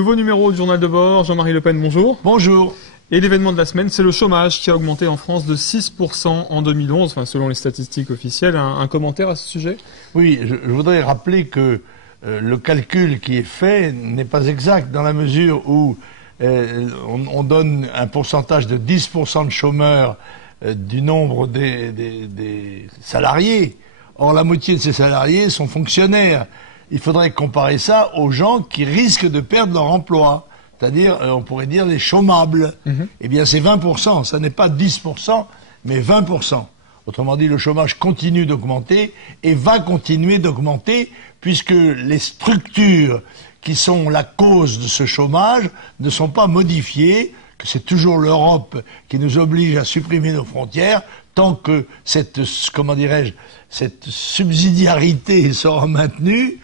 Nouveau numéro du journal de bord, Jean-Marie Le Pen, bonjour. Bonjour. Et l'événement de la semaine, c'est le chômage qui a augmenté en France de 6% en 2011, enfin, selon les statistiques officielles. Un commentaire à ce sujet? Oui, je voudrais rappeler que le calcul qui est fait n'est pas exact dans la mesure où on donne un pourcentage de 10% de chômeurs du nombre des salariés. Or, la moitié de ces salariés sont fonctionnaires. Il faudrait comparer ça aux gens qui risquent de perdre leur emploi. C'est-à-dire, on pourrait dire les chômables. Eh bien, c'est 20%. Ça n'est pas 10%, mais 20%. Autrement dit, le chômage continue d'augmenter et va continuer d'augmenter puisque les structures qui sont la cause de ce chômage ne sont pas modifiées, que c'est toujours l'Europe qui nous oblige à supprimer nos frontières, tant que cette, comment dirais-je, cette subsidiarité sera maintenue,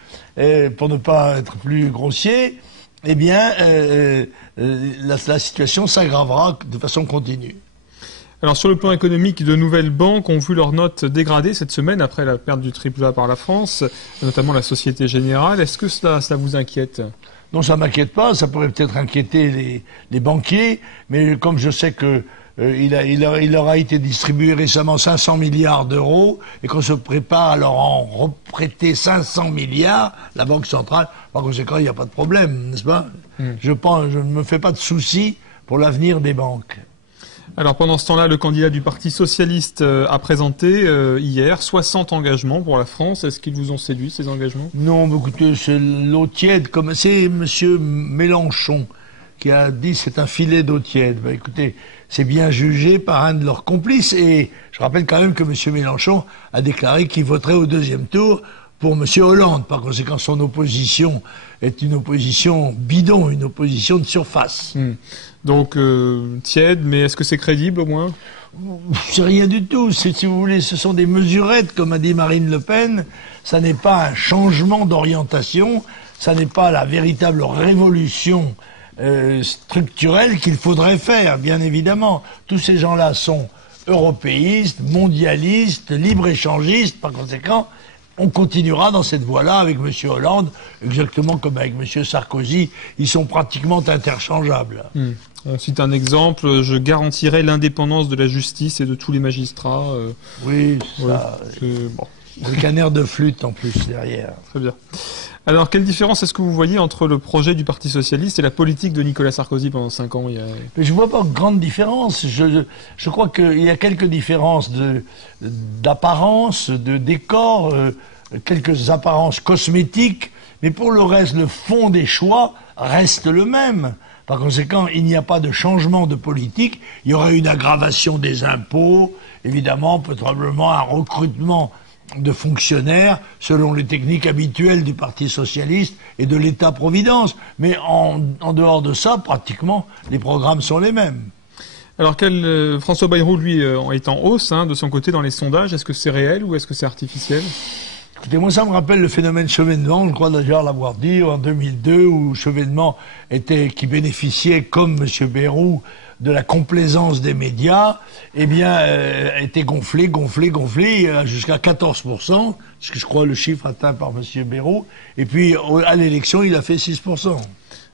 pour ne pas être plus grossier, eh bien, la situation s'aggravera de façon continue. Alors, sur le plan économique, de nouvelles banques ont vu leurs notes dégradées cette semaine après la perte du AAA par la France, notamment la Société Générale. Est-ce que cela vous inquiète? Non, ça m'inquiète pas. Ça pourrait peut-être inquiéter les banquiers, mais comme je sais que il leur a été distribué récemment 500 milliards d'euros et qu'on se prépare à leur en reprêter 500 milliards, la Banque centrale, par conséquent, il n'y a pas de problème, n'est-ce pas? Je ne me fais pas de soucis pour l'avenir des banques. Alors pendant ce temps-là, le candidat du Parti Socialiste a présenté hier 60 engagements pour la France. Est-ce qu'ils vous ont séduit, ces engagements? Non, écoutez, c'est l'eau tiède, comme c'est M. Mélenchon qui a dit c'est un filet d'eau tiède. Ben, écoutez, c'est bien jugé par un de leurs complices et je rappelle quand même que M. Mélenchon a déclaré qu'il voterait au deuxième tour pour M. Hollande. Par conséquent, son opposition est une opposition bidon, une opposition de surface. Donc, tiède, mais est-ce que c'est crédible au moins? C'est rien du tout. Si vous voulez, ce sont des mesurettes, comme a dit Marine Le Pen. Ça n'est pas un changement d'orientation, ça n'est pas la véritable révolution structurelle qu'il faudrait faire, bien évidemment. Tous ces gens-là sont européistes, mondialistes, libre-échangistes, par conséquent, on continuera dans cette voie-là avec M. Hollande, exactement comme avec M. Sarkozy. Ils sont pratiquement interchangeables. On cite un exemple, je garantirai l'indépendance de la justice et de tous les magistrats. Oui, ça... bon. Avec un air de flûte en plus derrière. Très bien. Alors, quelle différence est-ce que vous voyez entre le projet du Parti Socialiste et la politique de Nicolas Sarkozy pendant 5 ans? Mais je ne vois pas de grande différence. Je crois qu'il y a quelques différences d'apparence, de décor, quelques apparences cosmétiques, mais pour le reste, le fond des choix reste le même. Par conséquent, il n'y a pas de changement de politique. Il y aurait une aggravation des impôts, évidemment, probablement un recrutement de fonctionnaires selon les techniques habituelles du Parti Socialiste et de l'État-providence. Mais en dehors de ça, pratiquement, les programmes sont les mêmes. Alors, François Bayrou, lui, est en hausse de son côté dans les sondages. Est-ce que c'est réel ou est-ce que c'est artificiel? Écoutez, moi, ça me rappelle le phénomène Chevènement, je crois d'ailleurs l'avoir dit, en 2002, où Chevènement qui bénéficiait, comme M. Bayrou, de la complaisance des médias, eh bien, était gonflé, jusqu'à 14%, ce que je crois le chiffre atteint par M. Bayrou, et puis, à l'élection, il a fait 6%.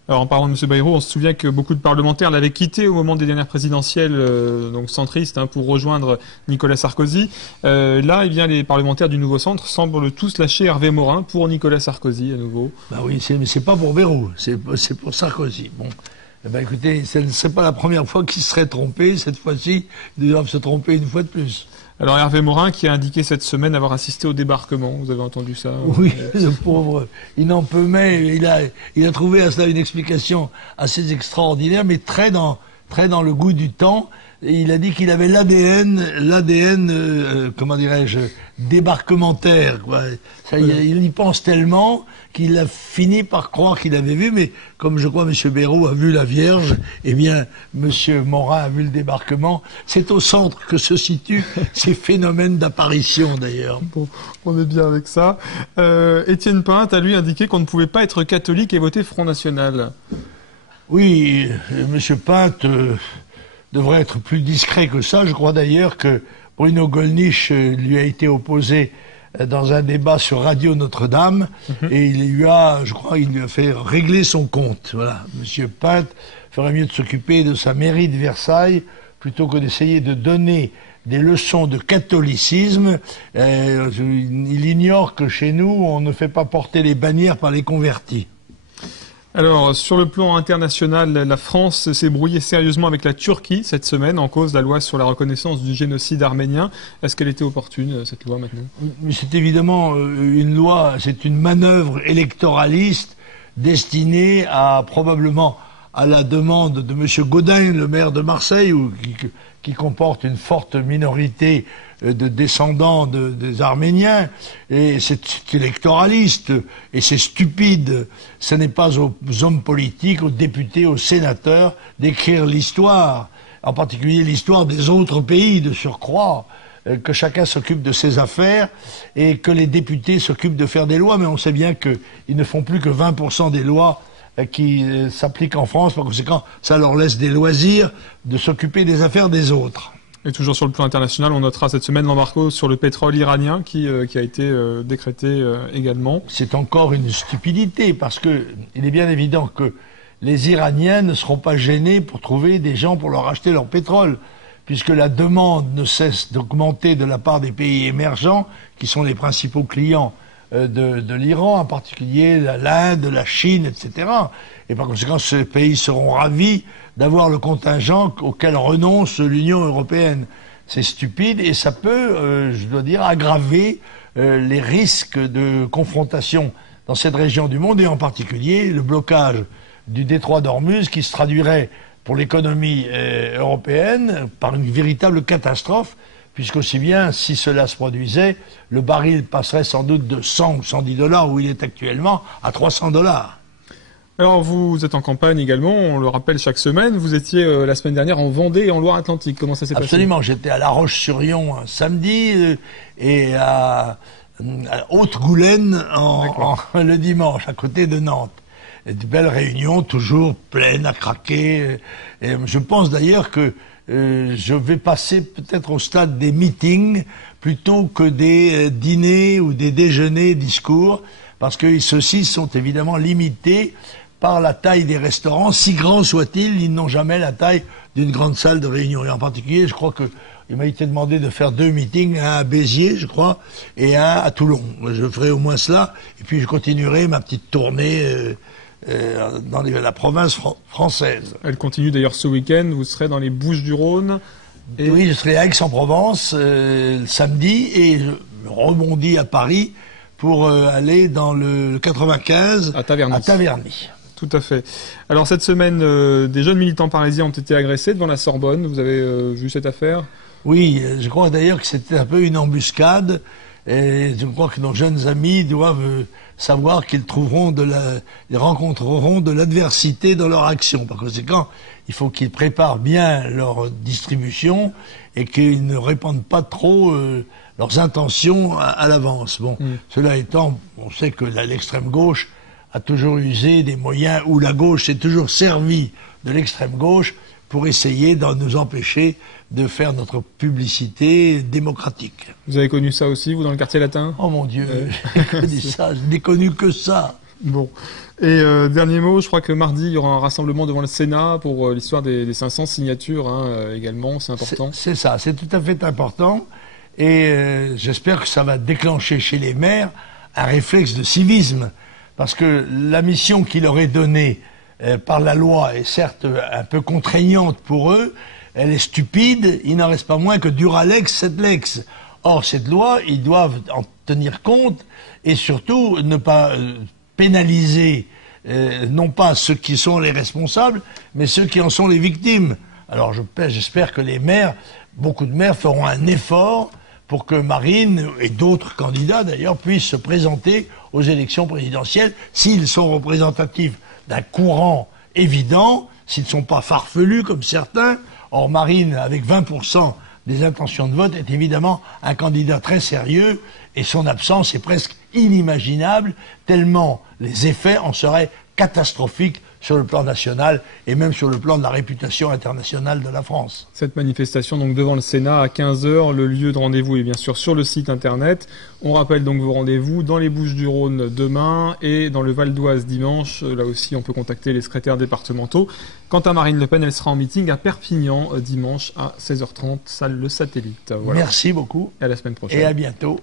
Alors, en parlant de M. Bayrou, on se souvient que beaucoup de parlementaires l'avaient quitté au moment des dernières présidentielles, donc centristes, pour rejoindre Nicolas Sarkozy. Là, eh bien, les parlementaires du Nouveau Centre semblent tous lâcher Hervé Morin pour Nicolas Sarkozy à nouveau. Bah oui, mais c'est pas pour Bayrou, c'est pour Sarkozy. Bon. Eh ben, écoutez, ce ne serait pas la première fois qu'ils seraient trompés. Cette fois-ci, ils doivent se tromper une fois de plus. Alors Hervé Morin qui a indiqué cette semaine avoir assisté au débarquement, vous avez entendu ça? Oui, le pauvre, il n'en peut mais, il a trouvé à cela une explication assez extraordinaire, mais très dans le goût du temps. Et il a dit qu'il avait l'ADN, comment dirais-je, débarquementaire, quoi. Ça, il y pense tellement qu'il a fini par croire qu'il avait vu, mais comme je crois M. Bayrou a vu la Vierge, eh bien, M. Morin a vu le débarquement. C'est au centre que se situent ces phénomènes d'apparition, d'ailleurs. Bon, on est bien avec ça. Étienne Pinte a lui indiqué qu'on ne pouvait pas être catholique et voter Front National. Oui, M. Pinte devrait être plus discret que ça. Je crois d'ailleurs que Bruno Gollnisch lui a été opposé dans un débat sur Radio Notre-Dame, et il lui a fait régler son compte. Voilà, Monsieur Pinte ferait mieux de s'occuper de sa mairie de Versailles plutôt que d'essayer de donner des leçons de catholicisme. Il ignore que chez nous, on ne fait pas porter les bannières par les convertis. Alors, sur le plan international, la France s'est brouillée sérieusement avec la Turquie cette semaine en cause de la loi sur la reconnaissance du génocide arménien. Est-ce qu'elle était opportune, cette loi, maintenant? C'est évidemment une loi, c'est une manœuvre électoraliste destinée à, probablement, à la demande de M. Gaudin, le maire de Marseille, qui comporte une forte minorité de descendants des Arméniens, et c'est électoraliste, et c'est stupide. Ce n'est pas aux hommes politiques, aux députés, aux sénateurs d'écrire l'histoire, en particulier l'histoire des autres pays de surcroît, que chacun s'occupe de ses affaires, et que les députés s'occupent de faire des lois, mais on sait bien qu'ils ne font plus que 20% des lois qui s'appliquent en France. Par conséquent, ça leur laisse des loisirs de s'occuper des affaires des autres. Et toujours sur le plan international, on notera cette semaine l'embargo sur le pétrole iranien qui a été décrété également. C'est encore une stupidité, parce que il est bien évident que les Iraniens ne seront pas gênés pour trouver des gens pour leur acheter leur pétrole, puisque la demande ne cesse d'augmenter de la part des pays émergents, qui sont les principaux clients de l'Iran, en particulier l'Inde, la Chine, etc. Et par conséquent, ces pays seront ravis d'avoir le contingent auquel renonce l'Union européenne. C'est stupide, et ça peut, je dois dire, aggraver les risques de confrontation dans cette région du monde, et en particulier le blocage du détroit d'Ormuz, qui se traduirait pour l'économie européenne par une véritable catastrophe, puisqu'aussi bien, si cela se produisait, le baril passerait sans doute de 100 ou 110 $, où il est actuellement, à 300 $. Alors, vous êtes en campagne également, on le rappelle chaque semaine. Vous étiez la semaine dernière en Vendée et en Loire-Atlantique. Comment ça s'est passé? Absolument, j'étais à La Roche-sur-Yon un samedi et à Haute-Goulaine le dimanche, à côté de Nantes. Et de belles réunions, toujours pleines à craquer. Et je pense d'ailleurs que je vais passer peut-être au stade des meetings plutôt que des dîners ou des déjeuners discours, parce que ceux-ci sont évidemment limités par la taille des restaurants. Si grands soient-ils, ils n'ont jamais la taille d'une grande salle de réunion. Et en particulier, je crois que il m'a été demandé de faire 2 meetings, un à Béziers, je crois, et un à Toulon. Je ferai au moins cela, et puis je continuerai ma petite tournée dans la province française. Elle continue d'ailleurs ce week-end. Vous serez dans les Bouches-du-Rhône. Et... Oui, je serai à Aix-en-Provence samedi, et je rebondis à Paris pour aller dans le 95 à Taverny. Tout à fait. Alors cette semaine, des jeunes militants parisiens ont été agressés devant la Sorbonne. Vous avez vu cette affaire? Oui, je crois d'ailleurs que c'était un peu une embuscade. Et je crois que nos jeunes amis doivent savoir qu'ils ils rencontreront de l'adversité dans leur action. Par conséquent, il faut qu'ils préparent bien leur distribution et qu'ils ne répandent pas trop leurs intentions à l'avance. Bon, cela étant, on sait que l'extrême gauche a toujours usé des moyens, où la gauche s'est toujours servie de l'extrême gauche pour essayer de nous empêcher de faire notre publicité démocratique. Vous avez connu ça aussi, vous, dans le quartier latin? Oh mon Dieu, j'ai connu ça, je n'ai connu que ça. Bon. Et dernier mot, je crois que mardi, il y aura un rassemblement devant le Sénat pour l'histoire des 500 signatures également, c'est important. C'est ça, c'est tout à fait important. Et j'espère que ça va déclencher chez les maires un réflexe de civisme. Parce que la mission qui leur est donnée par la loi est certes un peu contraignante pour eux, elle est stupide, il n'en reste pas moins que dura lex sed lex. Or, cette loi, ils doivent en tenir compte et surtout ne pas pénaliser non pas ceux qui sont les responsables, mais ceux qui en sont les victimes. Alors j'espère que les maires, beaucoup de maires feront un effort pour que Marine et d'autres candidats d'ailleurs puissent se présenter aux élections présidentielles s'ils sont représentatifs d'un courant évident, s'ils ne sont pas farfelus comme certains. Or Marine, avec 20% des intentions de vote, est évidemment un candidat très sérieux et son absence est presque inimaginable, tellement les effets en seraient catastrophique sur le plan national et même sur le plan de la réputation internationale de la France. Cette manifestation donc devant le Sénat à 15 h, le lieu de rendez-vous est bien sûr sur le site internet. On rappelle donc vos rendez-vous dans les Bouches-du-Rhône demain et dans le Val d'Oise dimanche. Là aussi on peut contacter les secrétaires départementaux. Quant à Marine Le Pen, elle sera en meeting à Perpignan dimanche à 16 h 30, salle Le Satellite. Voilà. Merci beaucoup. Et à la semaine prochaine. Et à bientôt.